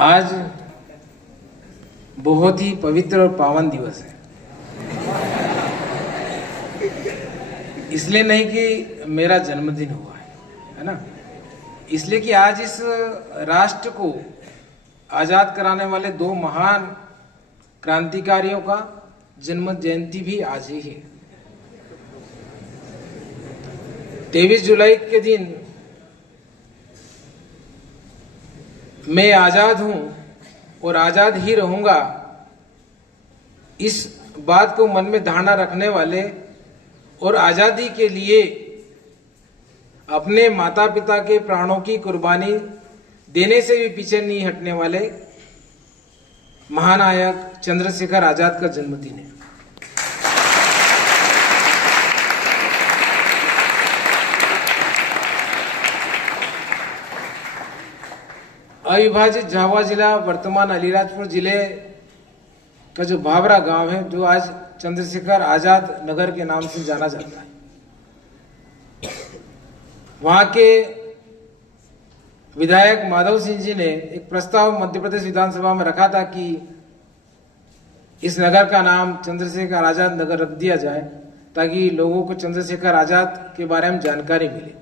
आज बहुत ही पवित्र और पावन दिवस है। इसलिए नहीं कि मेरा जन्मदिन हुआ है ना, इसलिए कि आज इस राष्ट्र को आजाद कराने वाले दो महान क्रांतिकारियों का जन्म जयंती भी आज ही है। 23 जुलाई के दिन मैं आजाद हूं और आजाद ही रहूंगा, इस बात को मन में धारणा रखने वाले और आजादी के लिए अपने माता पिता के प्राणों की कुर्बानी देने से भी पीछे नहीं हटने वाले महानायक चंद्रशेखर आजाद का जन्मदिन है। अविभाजित झाबुआ जिला वर्तमान अलीराजपुर जिले का जो भाभरा गांव है, जो आज चंद्रशेखर आजाद नगर के नाम से जाना जाता है, वहां के विधायक माधव सिंह जी ने एक प्रस्ताव मध्य प्रदेश विधानसभा में रखा था कि इस नगर का नाम चंद्रशेखर आजाद नगर रख दिया जाए ताकि लोगों को चंद्रशेखर आजाद के बारे में जानकारी मिले।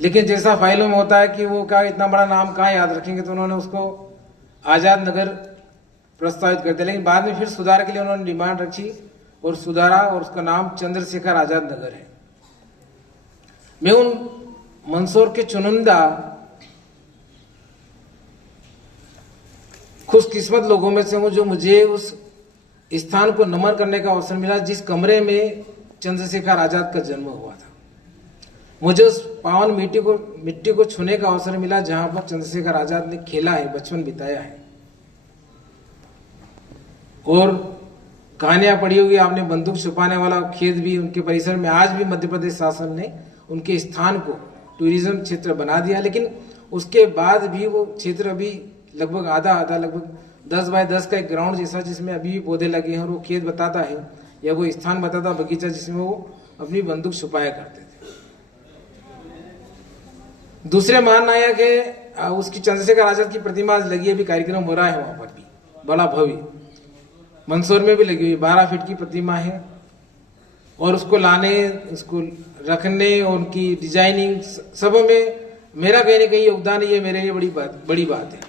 लेकिन जैसा फाइलों में होता है कि वो क्या इतना बड़ा नाम कहाँ याद रखेंगे, तो उन्होंने उसको आजाद नगर प्रस्तावित कर दिया। लेकिन बाद में फिर सुधार के लिए उन्होंने डिमांड रखी और सुधारा और उसका नाम चंद्रशेखर आजाद नगर है। मैं उन मंदसौर के चुनिंदा खुशकिस्मत लोगों में से हूं जो मुझे उस स्थान को नमन करने का अवसर मिला जिस कमरे में चंद्रशेखर आजाद का जन्म हुआ था। मुझे उस पावन मिट्टी को छूने का अवसर मिला जहां पर चंद्रशेखर आजाद ने खेला है, बचपन बिताया है। और कहानियां पढ़ी होगी आपने, बंदूक छुपाने वाला खेत भी उनके परिसर में आज भी मध्य प्रदेश शासन ने उनके स्थान को टूरिज्म क्षेत्र बना दिया। लेकिन उसके बाद भी वो क्षेत्र अभी लगभग आधा लगभग 10 बाय 10 का एक ग्राउंड जैसा, जिसमें अभी भी पौधे लगे हैं, और वो खेत बताता है या वो स्थान बताता बगीचा जिसमें वो अपनी बंदूक छुपाया करते थे। दूसरे महान नायक है, उसकी चंद्रशेखर आजाद की प्रतिमा आज लगी, अभी कार्यक्रम हो रहा है वहां पर भी, बड़ा भव्य। मंदसौर में भी लगी हुई 12 फीट की प्रतिमा है, और उसको लाने, उसको रखने और उनकी डिजाइनिंग सब में मेरा कहीं ना कहीं योगदान है। ये मेरे लिए बड़ी बात है।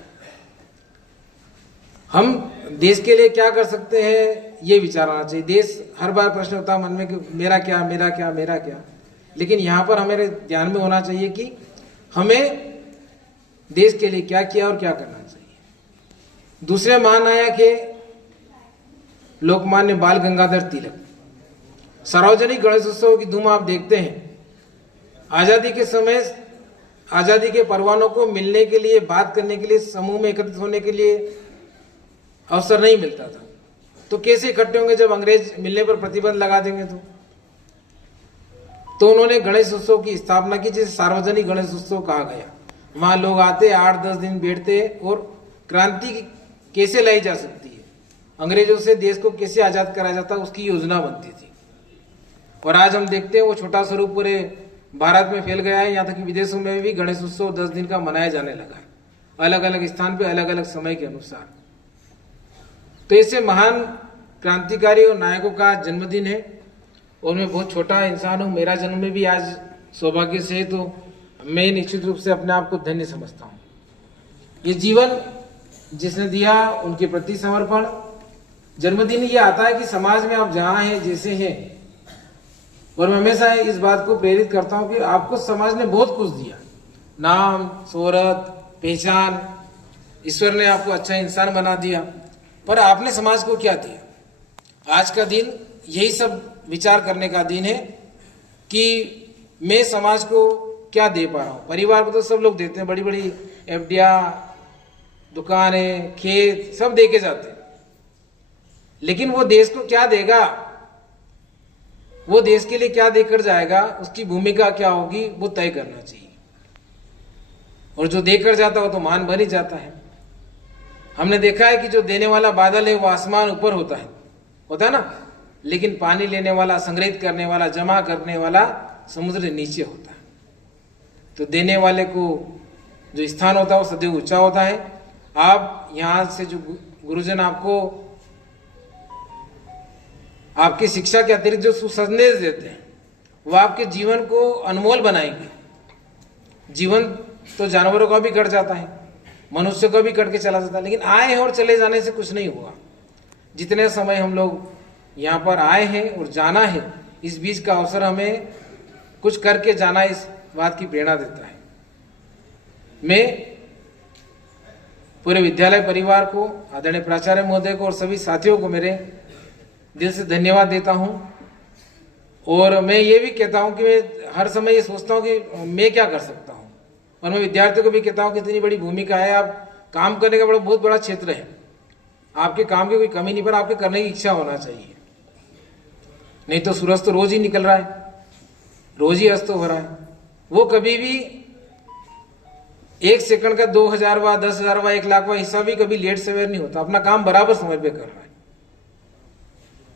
हम देश के लिए क्या कर सकते हैं ये विचार आना चाहिए। देश हर बार प्रश्न होता है मन में कि मेरा क्या मेरा क्या मेरा क्या, लेकिन यहाँ पर हमारे ध्यान में होना चाहिए कि हमें देश के लिए क्या किया और क्या करना चाहिए। दूसरे महानायक है लोकमान्य बाल गंगाधर तिलक। सार्वजनिक गणेश उत्सव की धूम आप देखते हैं। आजादी के समय आजादी के परवानों को मिलने के लिए, बात करने के लिए, समूह में एकत्रित होने के लिए अवसर नहीं मिलता था। तो कैसे इकट्ठे होंगे जब अंग्रेज मिलने पर प्रतिबंध लगा देंगे। तो उन्होंने गणेश उत्सव की स्थापना की, जिसे सार्वजनिक गणेश उत्सव कहा गया। वहां लोग आते, 8-10 दिन बैठते और क्रांति कैसे लाई जा सकती है, अंग्रेजों से देश को कैसे आजाद कराया जाता, उसकी योजना बनती थी। और आज हम देखते हैं वो छोटा स्वरूप पूरे भारत में फैल गया है। यहाँ तक कि विदेशों में भी गणेश उत्सव 10 दिन का मनाया जाने लगा है, अलग अलग स्थान पे अलग अलग समय के अनुसार। तो ऐसे महान क्रांतिकारी और नायकों का जन्मदिन है, और मैं बहुत छोटा इंसान हूँ, मेरा जन्म में भी आज सौभाग्य से है, तो मैं निश्चित रूप से अपने आप को धन्य समझता हूँ। ये जीवन जिसने दिया उनके प्रति समर्पण। जन्मदिन ये आता है कि समाज में आप जहाँ हैं, जैसे हैं, और मैं हमेशा इस बात को प्रेरित करता हूँ कि आपको समाज ने बहुत कुछ दिया, नाम, शोहरत, पहचान, ईश्वर ने आपको अच्छा इंसान बना दिया, पर आपने समाज को क्या दिया। आज का दिन यही सब विचार करने का दिन है कि मैं समाज को क्या दे पा रहा हूँ। परिवार को तो सब लोग देते हैं, बड़ी बड़ी एफडियां, दुकानें, खेत सब दे के जाते हैं, लेकिन वो देश को क्या देगा, वो देश के लिए क्या देकर जाएगा, उसकी भूमिका क्या होगी, वो तय करना चाहिए। और जो देकर जाता हो तो मान बन ही जाता है। हमने देखा है कि जो देने वाला बादल है वो आसमान ऊपर होता है ना, लेकिन पानी लेने वाला, संग्रहित करने वाला, जमा करने वाला समुद्र नीचे होता है। तो देने वाले को जो स्थान होता है वो सदैव ऊंचा होता है। आप यहाँ से जो गुरुजन आपको आपकी शिक्षा के अतिरिक्त जो सुसंदेश देते हैं वो आपके जीवन को अनमोल बनाएंगे। जीवन तो जानवरों का भी कट जाता है, मनुष्य का भी कट के चला जाता है, लेकिन आए और चले जाने से कुछ नहीं हुआ। जितने समय हम लोग यहाँ पर आए हैं और जाना है, इस बीच का अवसर हमें कुछ करके जाना इस बात की प्रेरणा देता है। मैं पूरे विद्यालय परिवार को, आदरणीय प्राचार्य महोदय को और सभी साथियों को मेरे दिल से धन्यवाद देता हूँ। और मैं ये भी कहता हूँ कि मैं हर समय ये सोचता हूँ कि मैं क्या कर सकता हूँ, और मैं विद्यार्थियों को भी कहता हूँ कि इतनी बड़ी भूमिका है, आप काम करने का बहुत बड़ा क्षेत्र है, आपके काम की कोई कमी नहीं, पर आपके करने की इच्छा होना चाहिए। नहीं तो सूरज तो रोज ही निकल रहा है, रोज ही अस्त हो रहा है। वो कभी भी 1 सेकंड का 2000वां, 10,000वां, 1,00,000वां हिस्सा भी कभी लेट सवेर नहीं होता, अपना काम बराबर समय पे कर रहा है।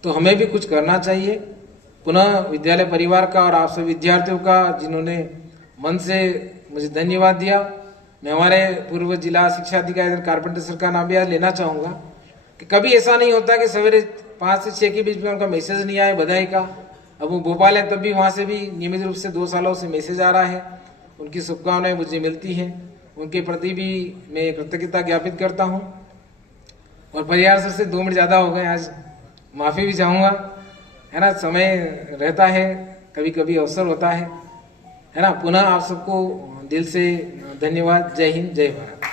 तो हमें भी कुछ करना चाहिए। पुनः विद्यालय परिवार का और आप सभी विद्यार्थियों का जिन्होंने मन से मुझे धन्यवाद दिया। मैं हमारे पूर्व जिला शिक्षा अधिकारी कारपेंटर सर का नाम भी आज लेना चाहूँगा कि कभी ऐसा नहीं होता कि सवेरे 5 से 6 के बीच में उनका मैसेज नहीं आए बधाई का। अब वो भोपाल है, तब भी वहाँ से भी नियमित रूप से 2 सालों से मैसेज आ रहा है, उनकी शुभकामनाएं मुझे मिलती हैं। उनके प्रति भी मैं कृतज्ञता ज्ञापित करता हूँ। और परिवार सर से 2 मिनट ज़्यादा हो गए, आज माफ़ी भी चाहूँगा, है ना। समय रहता है, कभी कभी अवसर होता है ना। पुनः आप सबको दिल से धन्यवाद। जय हिंद, जय भारत।